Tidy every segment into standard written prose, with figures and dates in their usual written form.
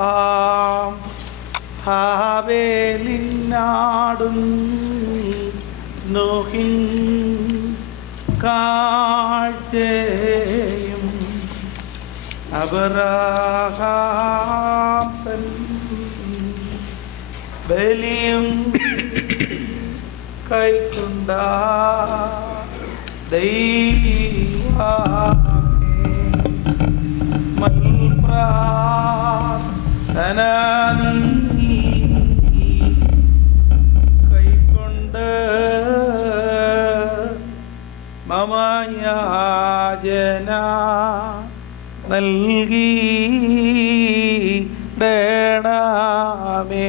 പരമാർത്ഥിയാം ഹാവേലിനാടും നോഹിൻ കാഴ്ചയും അബ്രഹാം തൻ ബലിയും കൈക്കൊണ്ട ദൈവമേ മൽപ്രാർത്ഥന നീ കൈക്കൊണ്ട് മമ യാചന നൽകിയിടണമേ.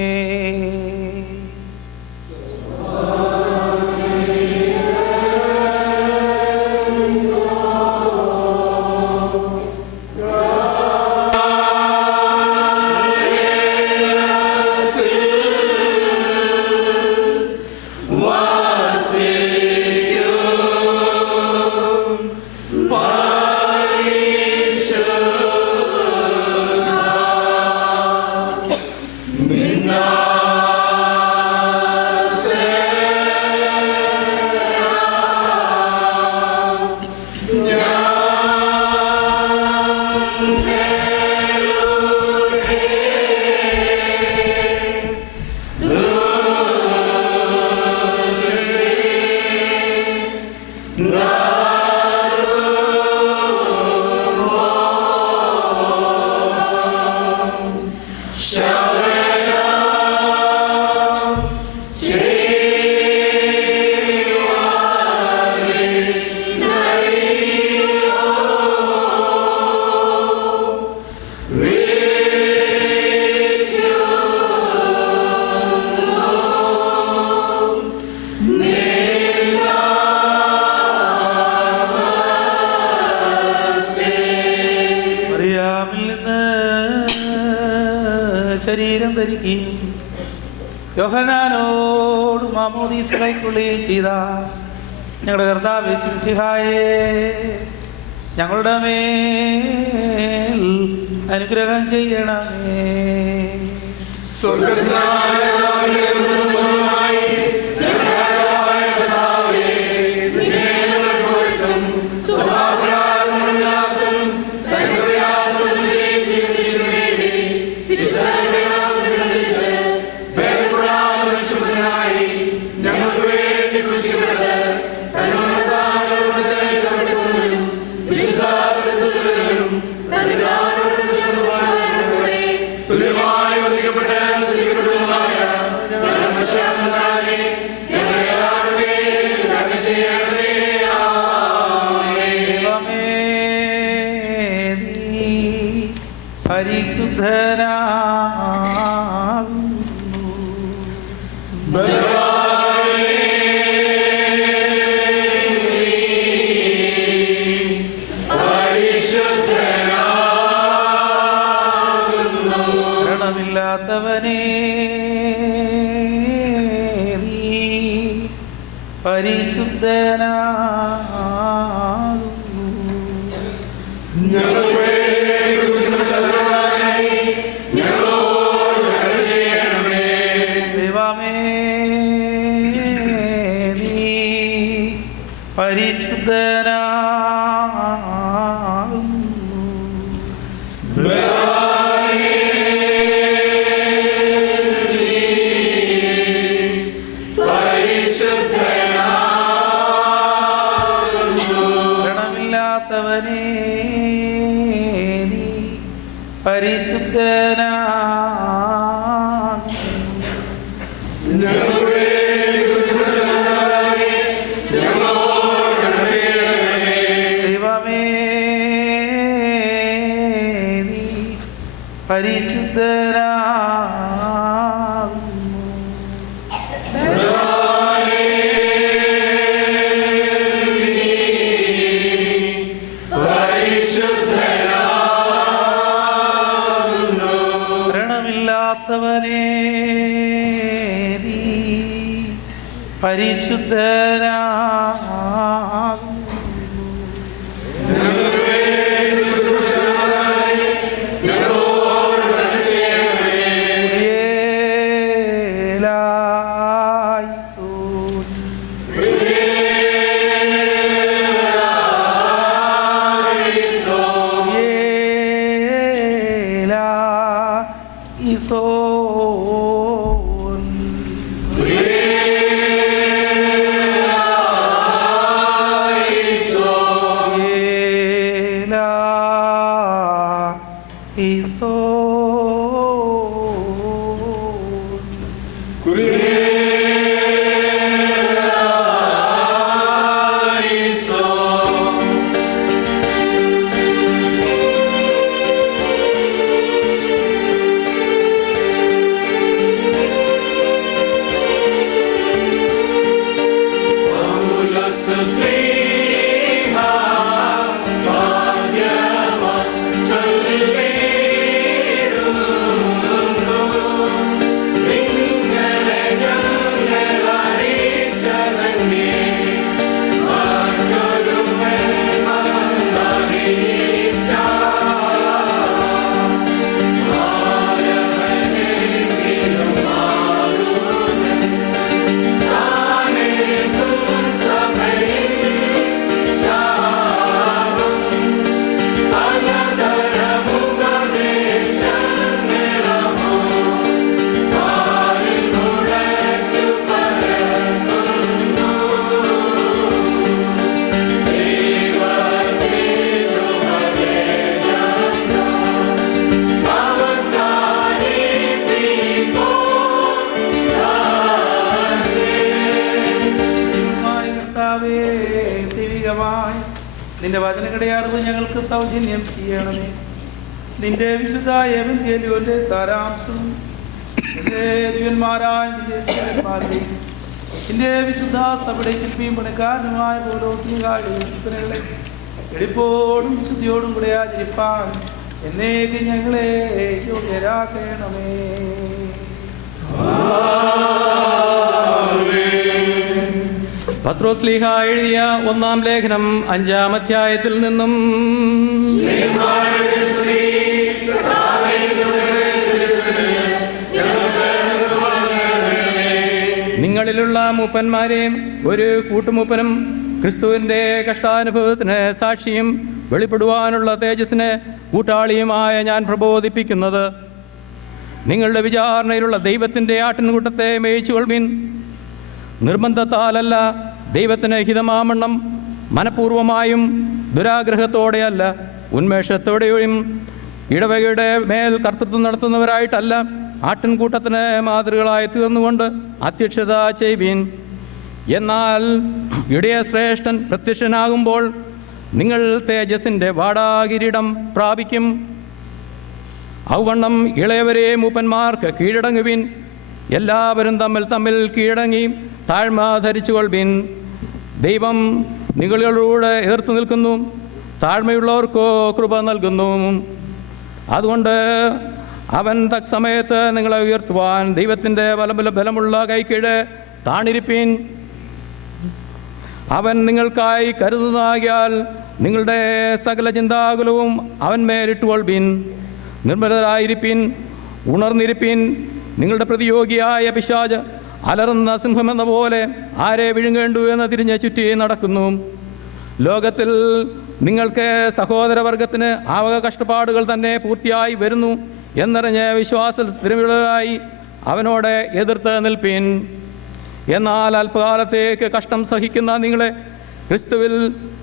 ശരീരം ധരിക്കുകയും യോഹന്നാനോട് മാമോദീസ കൈക്കൊള്ളുകയും ചെയ്ത ഞങ്ങളുടെ കർത്താവ് യേശു മിശിഹായേ, ഞങ്ങളുടെ മേൽ അനുഗ്രഹം ചെയ്യണമേ. മരണമില്ലാത്തവനേ നീ പരിശുദ്ധനാകുന്നു. ദൈവമേ നീ പരിശുദ്ധനാകുന്നു. മരണമില്ലാത്തവനേ നീ പരിശുദ്ധനാകുന്നു. ദൈവമേ നീ പരിശുദ്ധനാകുന്നു. മരണമില്ലാത്തവനേ നീ പരിശുദ്ധനാകുന്നു. നിന്റെ വചനങ്ങളുടെ അറിവ് ഞങ്ങൾക്ക് സൗജന്യം ചെയ്യണമേ. നിന്റെ വിശുദ്ധ എവങ്കേലിയോന്റെ സാരാംശം നിന്റെ ദിവ്യന്മാരായ നിന്റെ വിശുദ്ധ സഭയുടെ ശില്പിയും പണിക്കാരനുമായ പൗലോസ്ലീഹായുടെ എളിപ്പോടും വിശുദ്ധിയോടും കൂടെ ആചരിപ്പാൻ എന്നേക്ക് ഞങ്ങളെ യോഗ്യരാക്കണമേ. പത്രോസ്ലീഹ എഴുതിയ 1-ാം ലേഖനം 5-ാം അധ്യായത്തിൽ നിന്നും നിങ്ങളിലുള്ള മൂപ്പന്മാരെ ഒരു കൂട്ടുമൂപ്പനും ക്രിസ്തുവിൻ്റെ കഷ്ടാനുഭവത്തിന് സാക്ഷിയും വെളിപ്പെടുവാനുള്ള തേജസ്സിന് കൂട്ടാളിയുമായ ഞാൻ പ്രബോധിപ്പിക്കുന്നത്, നിങ്ങളുടെ വിചാരണയിലുള്ള ദൈവത്തിൻ്റെ ആട്ടിൻകൂട്ടത്തെ മേയിച്ചുകൊള്ളുവിൻ. നിർബന്ധത്താലല്ല, ദൈവത്തിന് ഹിതമാമണ്ണം മനഃപൂർവമായും ദുരാഗ്രഹത്തോടെയല്ല, ഉന്മേഷത്തോടെയും ഇടവകയുടെ മേൽ കർത്തൃത്വം നടത്തുന്നവരായിട്ടല്ല, ആട്ടിൻകൂട്ടത്തിന് മാതൃകളായി തീർന്നുകൊണ്ട് അധ്യക്ഷത ചെയ്യുവിൻ. എന്നാൽ ഇടയശ്രേഷ്ഠൻ പ്രത്യക്ഷനാകുമ്പോൾ നിങ്ങൾ തേജസ്സിൻ്റെ വാടാകിരീടം പ്രാപിക്കും. ഔവണ്ണം ഇളയവരെ മൂപ്പന്മാർക്ക് കീഴടങ്ങുവിൻ. എല്ലാവരും തമ്മിൽ കീഴടങ്ങി താഴ്മ ധരിച്ചുകൊള്ളുവിൻ. ദൈവം നിങ്ങളോട് എതിർത്ത് നിൽക്കുന്നു, താഴ്മയുള്ളവർക്കോ കൃപ നൽകുന്നു. അതുകൊണ്ട് അവൻ തക്സമയത്ത് നിങ്ങളെ ഉയർത്തുവാൻ ദൈവത്തിൻ്റെ ബലമുള്ള കൈക്കീഴ് താണിരിപ്പീൻ. അവൻ നിങ്ങൾക്കായി കരുതുന്നതാകിയാൽ നിങ്ങളുടെ സകല ചിന്താകുലവും അവൻ മേലിട്ടുകൊള്ളുവിൻ. നിർമ്മലരായിരിപ്പിൻ, ഉണർന്നിരിപ്പിൻ. നിങ്ങളുടെ പ്രതിയോഗിയായ പിശാച് അലറുന്ന സിംഹമെന്ന പോലെ ആരെ വിഴുങ്ങേണ്ടു എന്ന് തിരിഞ്ഞ് ചുറ്റി നടക്കുന്നു. ലോകത്തിൽ നിങ്ങൾക്ക് സഹോദരവർഗത്തിന് ആവക കഷ്ടപ്പാടുകൾ തന്നെ പൂർത്തിയായി വരുന്നു എന്നറിഞ്ഞ് വിശ്വാസത്തിൽ സ്ഥിരമുള്ളവരായി അവനോട് എതിർത്ത് നിൽപ്പിൻ. എന്നാൽ അല്പകാലത്തേക്ക് കഷ്ടം സഹിക്കുന്ന നിങ്ങളെ ക്രിസ്തുവിൽ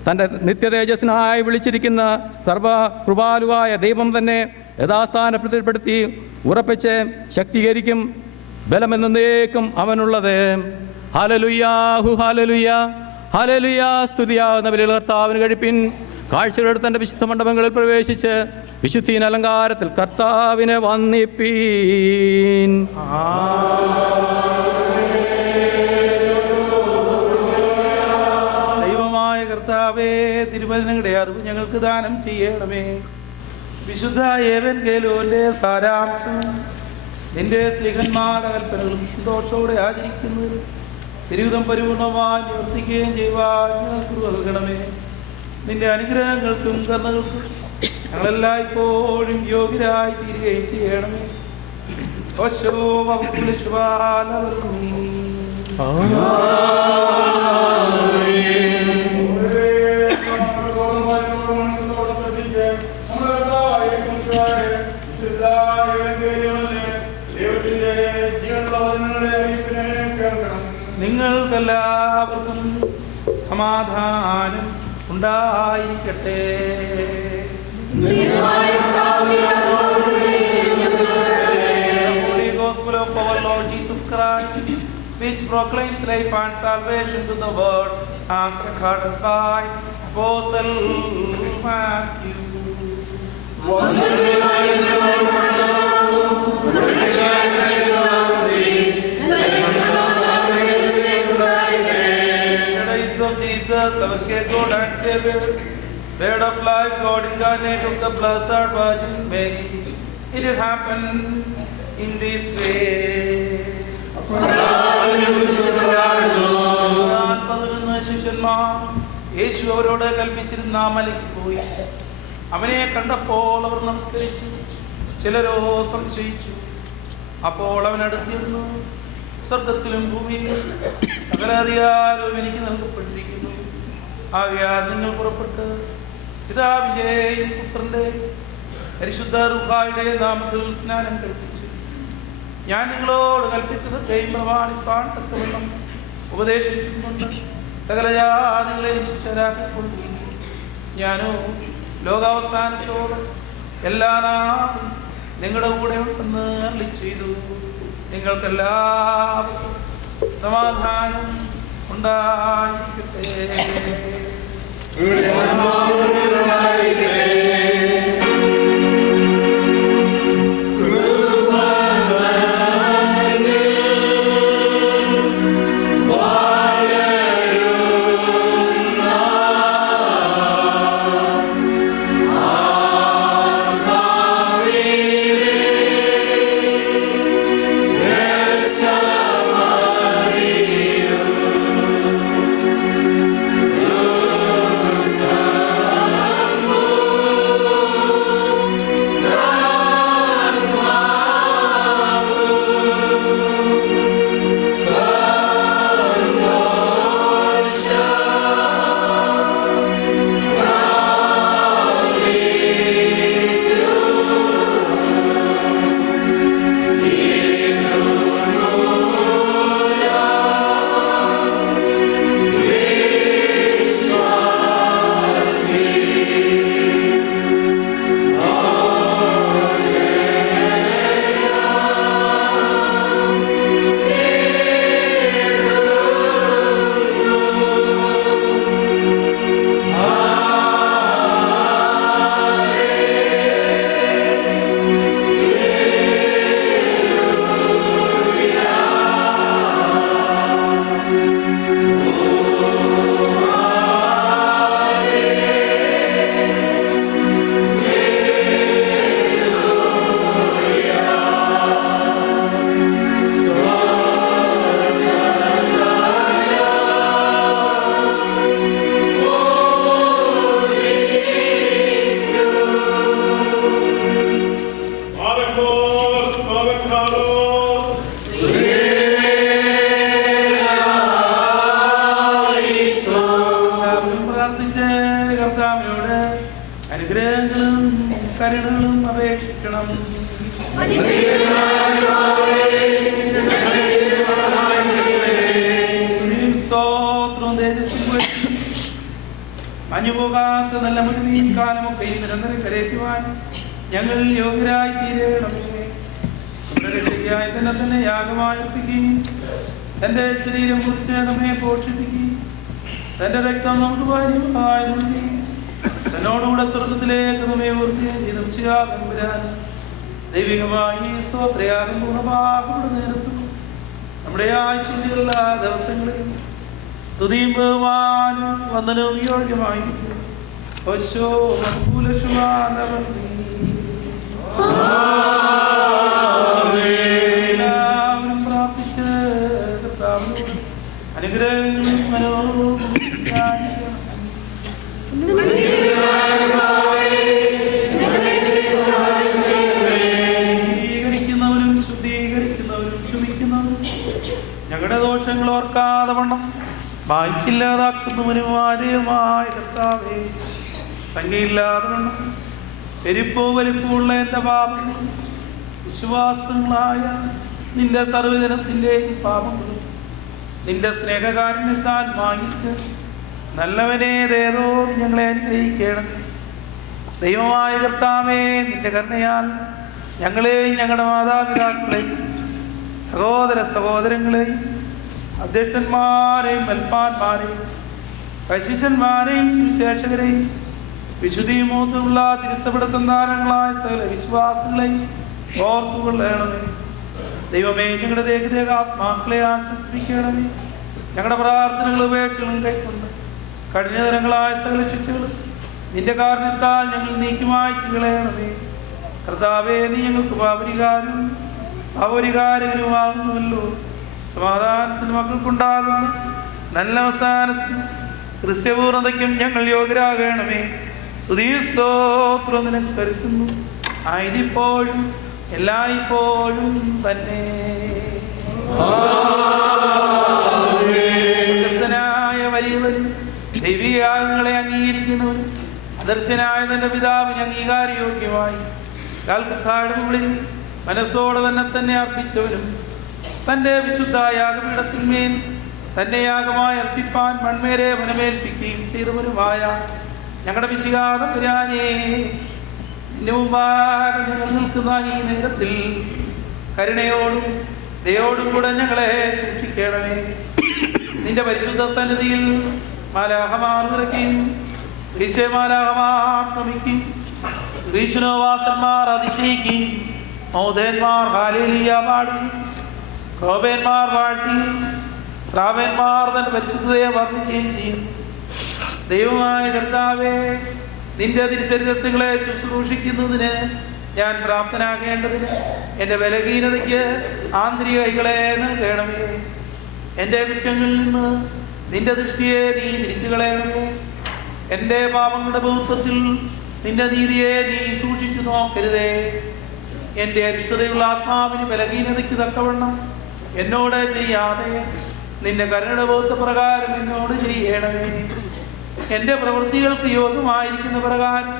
തൻ്റെ നിത്യതേജസ്സിനായി വിളിച്ചിരിക്കുന്ന സർവകൃപാലുവായ ദൈവം തന്നെ യഥാസ്ഥാനപ്പെടുത്തി ഉറപ്പിച്ച് ശക്തീകരിക്കും. ബലമെന്നേക്കും അവനുള്ളത്. ഹല്ലേലൂയാഹു ഹല്ലേലൂയ ഹല്ലേലൂയ. സ്തുതിയാകുന്ന ബലികൾ കർത്താവിന് കഴിപ്പിൻ. കാഴ്ചകളെടുത്ത് തൻ്റെ വിശുദ്ധ മണ്ഡപങ്ങളിൽ പ്രവേശിച്ച് വിശുദ്ധീന അലങ്കാരത്തിൽ കർത്താവിനെ വന്ദിപ്പീൻ. ദൈവമായ കർത്താവേ, തിരുവചനങ്ങളുടെ അറിവ് ഞങ്ങൾക്ക് ദാനം ചെയ്യണമേ. വിശുദ്ധ ഏവൻഗേലിയോന്റെ സാരാംശം നിന്റെ സ്ലീഹന്മാരുടെ കൽപ്പനകളും സന്തോഷത്തോടെ ആചരിക്കുന്നതിൽ തിരുവിധം പരിപൂർണമായി നിവർത്തിക്കുകയും ചെയ്യുവാൻ ഞങ്ങൾക്ക് നൽകണമേ. നിന്റെ അനുഗ്രഹങ്ങൾക്കും കരുണകൾക്കും ഞങ്ങളെല്ലാം ഇപ്പോഴും യോഗ്യരായി തീരുകയും ചെയ്യണമേ. ഓശോ എല്ലാവർക്കും സമാധാനം ഉണ്ടായിരിക്കട്ടെ. Holy Gospel of our Lord Jesus Christ, which proclaims life and salvation to the world, as recorded by Apostle Matthew. Jesus, our scapegoat and Savior, Word of life, God incarnate of the Blessed Virgin Mary. It happened in this way. 11 ശിഷ്യന്മാർ യേശു അവരോട് കൽപ്പിച്ചിരുന്ന മലയ്ക്ക് പോയി. അവനെ കണ്ടപ്പോൾ അവർ നമസ്കരിച്ചു. ചിലരോ സംശയിച്ചു. അപ്പോൾ അവൻ അടുത്തിരുന്നു, സ്വർഗത്തിലും ഭൂമിയിലും സകല അധികാരവും എനിക്ക് നൽകപ്പെട്ടിരിക്കുന്നു. ആകയാൽ നിങ്ങൾ പുറപ്പെട്ട് പിതാവിന്റെയും പുത്രന്റെയും പരിശുദ്ധ റൂഹായുടെ നാമത്തിൽ സ്നാനം കഴിപ്പിച്ചു. ഞാൻ നിങ്ങളോട് കൽപ്പിച്ചതൊക്കെയും പ്രമാണിപ്പാൻ തക്കവണ്ണം ഉപദേശിക്കുന്നുണ്ട്. സകല ജാതികളെയും ശിഷ്യരാക്കിക്കൊള്ളുകയും ഞാനോ ലോകാവസാനത്തോടെ എല്ലാ നാളും നിങ്ങളുടെ കൂടെ ഉണ്ടെന്ന് അരുളി ചെയ്തു. നിങ്ങൾക്കെല്ലാവർക്കും സമാധാനം ഉണ്ടായിരിക്കട്ടെ. അനുഗ്രഹങ്ങളും കരുണകളും അപേക്ഷിക്കണം. അഞ്ഞുപോകാത്ത നല്ല മുഴുവൻ കാലമൊക്കെ നിരന്തരം കരയറ്റുവാൻ ഞങ്ങൾ യോഗ്യരായി തീരണമേ. തന്നെ യാഗമായി അർപ്പിക്കുകയും തന്റെ ശരീരം കുറിച്ച് നമ്മെ പോഷിപ്പിക്കുകയും തന്റെ രക്തം നമുക്ക് ഭാര്യമായി നൽകുകയും തന്നോടുകൂടെ സ്വർഗത്തിലേക്ക് നമ്മെ ഊർജ്ജം ദൈവികമായി സ്തോത്രയാഗം പൂർണ്ണമാകുന്ന നേരത്തും നമ്മുടെ ആയുസ്സിന്റെ എല്ലാ ദിവസങ്ങളിലും സ്തുതിയും ബഹുമാനവും വന്ദനവും യോഗ്യമായിരിക്കും. എല്ലാവരും പ്രാർത്ഥിച്ച് കർത്താവിനോട് അനുഗ്രഹങ്ങളും മനോഹരവും ശുദ്ധീകരിക്കുന്നവരും ക്ഷമിക്കുന്നവരും ഞങ്ങളുടെ ദോഷങ്ങൾ ഓർക്കാതെ വണ്ണം വായിച്ചില്ലാതാക്കുന്നവനും ആദ്യമായ കർത്താവേ, സംഖ്യയില്ലാതെ വണ്ണം പെരുപ്പോ വലിപ്പമുള്ള എൻ്റെ പാപങ്ങളും വിശ്വാസങ്ങളായ നിന്റെ സർവ്വജനത്തിൻ്റെയും പാപങ്ങളും നിന്റെ സ്നേഹകാരുണ്യത്താൽ വാങ്ങിച്ച് നല്ലവനേതേതോ ഞങ്ങളെ അനുഗ്രഹിക്കണം. ദൈവമായ കർത്താവേ, നിന്റെ കരുണയാൽ ഞങ്ങളെയും ഞങ്ങളുടെ മാതാപിതാക്കളെയും സഹോദര സഹോദരങ്ങളെയും അധ്യക്ഷന്മാരെയും മൽപ്പാന്മാരെയും കശിശന്മാരെയും സുവിശേഷകരെയും വിശുദ്ധിയുമൂത്തുള്ള തിരുസഭയുടെ സന്താനങ്ങളായ സകല വിശ്വാസികളെയും ഓർത്തുകൊള്ളണമേ. ദൈവമേ, ഞങ്ങളുടെ ദേഹദേഹാത്മാക്കളെ ആശ്വസിപ്പിക്കണമേ. ഞങ്ങളുടെ പ്രാർത്ഥനകൾ ഉപേക്ഷകളും കൈക്കൊണ്ട് കഴിഞ്ഞ തരങ്ങളായ സകല ശിക്ഷകളും നിന്റെ കാരണത്താൽ ഞങ്ങൾ നീക്കിമായ്ച്ചു കളയണമേ. കർത്താവേ, നീ ഞങ്ങൾക്ക് പാപരികാരകരുമാകുന്നുവല്ലോ. സമാധാനത്തിന് മക്കൾക്കുണ്ടാകുന്ന നല്ല അവസാനത്തിന് ക്രിസ്ത്യപൂർണതയ്ക്കും ഞങ്ങൾ യോഗ്യരാകണമേ. സ്തുതിസ്തോത്രം നിനക്ക് കരുത്തുന്നു, ആയതിപ്പോഴും എല്ലായ്പ്പോഴും തന്നെ. വലിയവരും ദൈവീയാഗങ്ങളെ അംഗീകരിക്കുന്നവരും അദർശനായ തന്റെ പിതാവിന് അംഗീകാരയോഗ്യമായി കാൽക്കുത്താടുകളിൽ മനസ്സോടെ തന്നെ അർപ്പിച്ചവരും തന്റെ വിശുദ്ധ യാഗപീഠത്തിന്മേൽ തന്റെ യാഗമായി അർപ്പിപ്പാൻ മൺമേരെ മനമേൽപ്പിക്കുകയും ചെയ്തവരുമായ ഞങ്ങളുടെ വിശികാതമ്പുരാനേ, നിന്റെ മുമ്പാകെ ഞങ്ങൾ നിൽക്കുന്ന ഈ നേരത്തിൽ കരുണയോടും ദയോടും കൂടെ ഞങ്ങളെ സൂക്ഷിക്കണമേ. നിന്റെ പരിശുദ്ധ സന്നിധിയിൽ മാലാഹമാർ നിറയ്ക്കുകയും മാലാഹമാർ ക്രമിക്കുകയും ഗ്രീഷ്ണവാസന്മാർ അതിശയിക്കുകയും മൗദേന്മാർ ഹാലേലിയ പാടുകയും ക്രോബേന്മാർ വാഴ്ത്തുകയും ശ്രാവന്മാർ തന്റെ പരിശുദ്ധതയെ വർണ്ണിക്കുകയും ചെയ്യും. ദൈവമായ കർത്താവേ, നിന്റെ തിരുശരീരത്തുകളെ ശുശ്രൂഷിക്കുന്നതിന് ഞാൻ പ്രാപ്തനാകേണ്ടതിന് എൻ്റെ ബലഹീനതയ്ക്ക് ആന്തരിക കൈകളെ നൽകണമേ. എൻ്റെ കുറ്റങ്ങളിൽ നിന്ന് നിന്റെ ദൃഷ്ടിയെ നീ തിരിച്ചു കളയണമേ. എൻ്റെ പാപങ്ങളുടെ ബഹുത്വത്തിൽ നിന്റെ നീതിയെ നീ സൂക്ഷിച്ചു നോക്കരുതേ. എൻ്റെ അരിഷ്ടതയുള്ള ആത്മാവിന് ബലഹീനതയ്ക്ക് തക്കവണ്ണം എന്നോട് ചെയ്യാതെ നിന്റെ കരുണയുടെ ബോധ പ്രകാരം എന്നോട് ചെയ്യണമേ. എൻ്റെ പ്രവൃത്തികൾക്ക് യോഗ്യമായിരിക്കുന്ന പ്രകാരം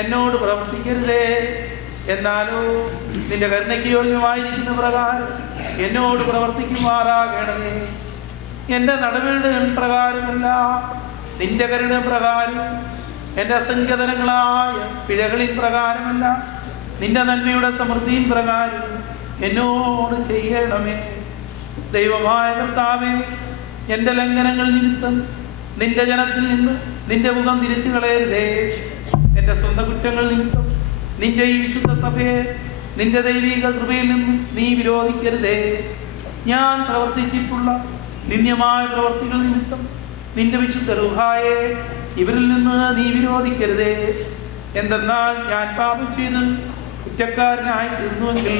എന്നോട് പ്രവർത്തിക്കരുതേ. എന്നാലോ നിന്റെ കരുണയ്ക്ക് യോഗ്യമായിരിക്കുന്ന പ്രകാരം എന്നോട് പ്രവർത്തിക്കുമാറാകണമേ. എൻ്റെ നടപടികൾ പ്രകാരമല്ല, നിന്റെ കരുണ പ്രകാരം, എൻ്റെ അസംഖ്യതരങ്ങളായ പിഴകളിൻ പ്രകാരമല്ല, നിന്റെ നന്മയുടെ സമൃദ്ധിயின் പ്രകാരം എന്നോട് ചെയ്യണമേ. ദൈവമായ കർത്താവേ, എൻ്റെ ലംഘനങ്ങൾ നിമിത്തം നിന്റെ ജനത്തിൽ നിന്ന് നിന്റെ മുഖം തിരിച്ചു കളയരുതേ. എൻ്റെ സ്വന്തം കുറ്റങ്ങൾ നിമിത്തം നിന്റെ ഈ വിശുദ്ധ സഭയെ നിന്റെ ദൈവിക കൃപയിൽ നിന്ന് നീ വിരോധിക്കരുതേ. ഞാൻ പ്രവർത്തിച്ചിട്ടുള്ള നിന്ദ്യമായ പ്രവർത്തികൾ നിമിത്തം നിന്റെ വിശുദ്ധ റൂഹായെ ഇവരിൽ നിന്ന് നീ വിരോധിക്കരുതേ. എന്തെന്നാൽ ഞാൻ പാപം ചെയ്ത് കുറ്റക്കാരനായി തീർന്നുവെങ്കിൽ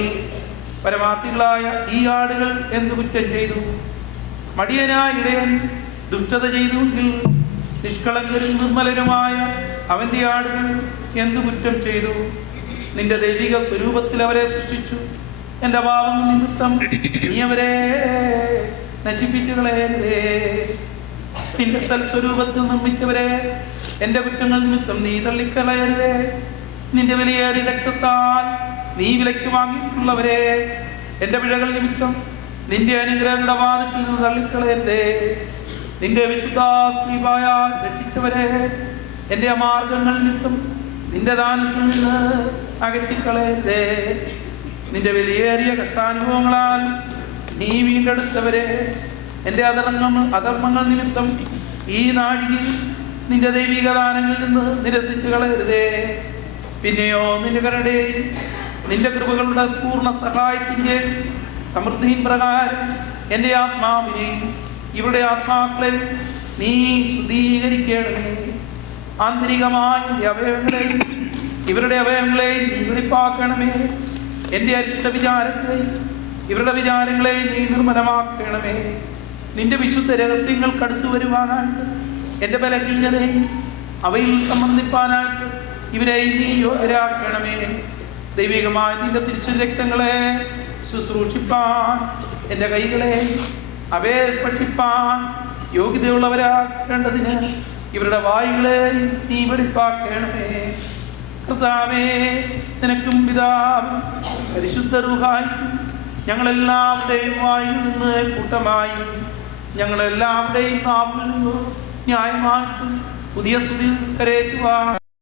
പരമാർത്ഥികളായ ഈ ആടുകൾ എന്ത് കുറ്റം ചെയ്തു? മടിയനായ ഇടയൻ ദുഷ്ടത ചെയ്തുവെങ്കിൽ നിഷ്കളങ്കരും നിർമ്മലരുമായ അവന്റെ ആടുകൾ എന്ത് കുറ്റം ചെയ്തു? നിന്റെ ദൈവിക സ്വരൂപത്തിൽ അവരെ സൃഷ്ടിച്ചു. എൻ്റെ പാപം നിമിത്തം നീ അവരെ നശിപ്പിച്ചു കളയരുതേ. നിന്റെ സൽസ്വരൂപത്തിൽ നിർമ്മിച്ചവരെ എൻ്റെ കുറ്റങ്ങൾ നിമിത്തം നീ തള്ളിക്കളയരുതേ. നിന്റെ വിലയേറിയ രക്തത്താൽ നീ വിലയ്ക്ക് വാങ്ങിയിട്ടുള്ളവരെ എൻ്റെ പിഴകൾ നിമിത്തം നിന്റെ അനുഗ്രഹങ്ങളുടെ വാതിൽക്കൽ നിന്ന് തള്ളിക്കളയരുതേ. നിന്റെ വിശുദ്ധ ശ്രീപായാൽ രക്ഷിച്ചവരെ എൻ്റെ അമാർഗങ്ങൾ നിമിത്തം നിന്റെ ദാനത്തിൽ നിന്ന് അകറ്റിക്കളയരുതേ. നിന്റെ വിലയേറിയ കഷ്ടാനുഭവങ്ങളാൽ നീ വീണ്ടെടുത്തവരെ എൻ്റെ അധർമ്മങ്ങൾ നിമിത്തം ഈ നാഴികയിൽ നിന്റെ ദൈവിക ദാനങ്ങളിൽ നിന്ന് നിരസിച്ചു കളയരുതേ. പിന്നെയോ നിന്റെ കരുണയുടെയും നിന്റെ കൃപകളുടെ പൂർണ്ണ സഹായത്തിൻ്റെ സമൃദ്ധിயின் പ്രകാരം എൻ്റെ ആത്മാവിനെയും ഇവരുടെ ആത്മാക്കളെ നീ ശുദ്ധീകരിക്കണമേ. ആന്തരികമായ അവയവങ്ങളെയും ഇവരുടെ അവയവങ്ങളെയും നീ വെളിപ്പാക്കണമേ. എൻ്റെ അരിഷ്ട വിചാരത്തെയും ഇവരുടെ വിചാരങ്ങളെയും നീ നിർമ്മലമാക്കണമേ. നിന്റെ വിശുദ്ധ രഹസ്യങ്ങൾക്ക് അടുത്തു വരുവാനായിട്ട് എൻ്റെ ബലഹീനതയും അവയിൽ സംബന്ധിപ്പാനായിട്ട് ഇവരെ നീ യോഗ്യരാക്കണമേ. ദൈവികമായ നിന്റെ തിരുശുരക്തങ്ങളെ ശുശ്രൂഷിപ്പാൻ എൻ്റെ കൈകളെ അവയെ പഠിപ്പാൻ യോഗ്യതയുള്ളവരാക്കേണ്ടതിന് ഇവരുടെ വായുകളെ നീ വെളിപ്പാക്കണമേ. കർത്താവേ, നിനക്കും പിതാവും പരിശുദ്ധ റൂഹായിക്കും ഞങ്ങളെല്ലാവരുടെയും വായിൽ നിന്ന് കൂട്ടമായി ഞങ്ങളെല്ലാവരുടെയും നാവിൽ നിന്ന് ന്യായമായിട്ട് പുതിയ സ്തുതി കരേറ്റുവാൻ